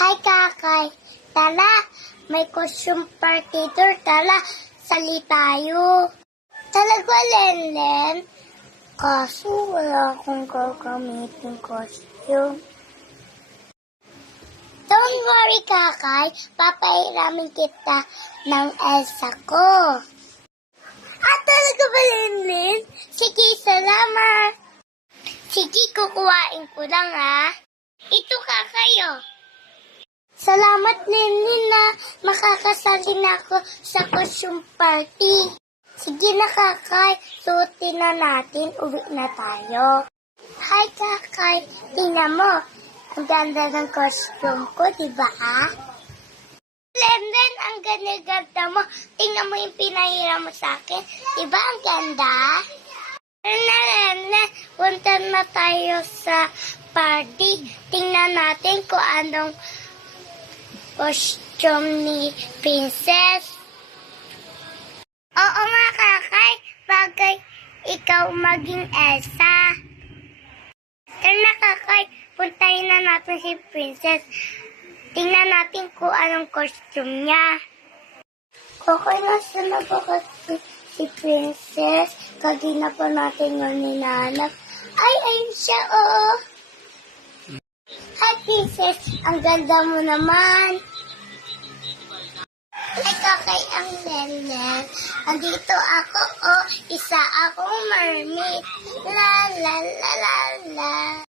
Hi, Kakay. Tara, may costume party tour. Tara, sali tayo. Talaga, Lenlen? Kaso wala akong gagamitin costume. Don't worry, Kakay. Papahiramin kita ng Elsa ko. Talaga ba, Lenlen? Sige, salamat. Sige, kukuhain ko lang, ha? Ito, Kakay, oh. Salamat, Lenlen, na makakasali na ako sa costume party. Sige na, Kakay. Suotin na natin. Uwi na tayo. Hi, Kakay. Tingnan mo. Ang ganda ng costume ko, diba? Lenlen, ang ganda-ganda mo. Tingnan mo yung pinahiram mo sa akin. Diba ang ganda? Lenlen, punta na tayo sa party. Tingnan natin kung anong costume ni Princess. Oo nga, Kakay. Bagay ikaw maging Elsa. Tara na, Kakay. Puntahin na natin si Princess. Tingnan natin kung anong costume niya. Kakay, nasa na ba kasi si Princess? Kagina pa natin yung hinahanap. Ay, ayun siya, oo. Hi, Princess. Ang ganda mo naman. Ay, Kakay, ang Lenlen. Andito ako, isa akong mermaid. La, la, la, la, la.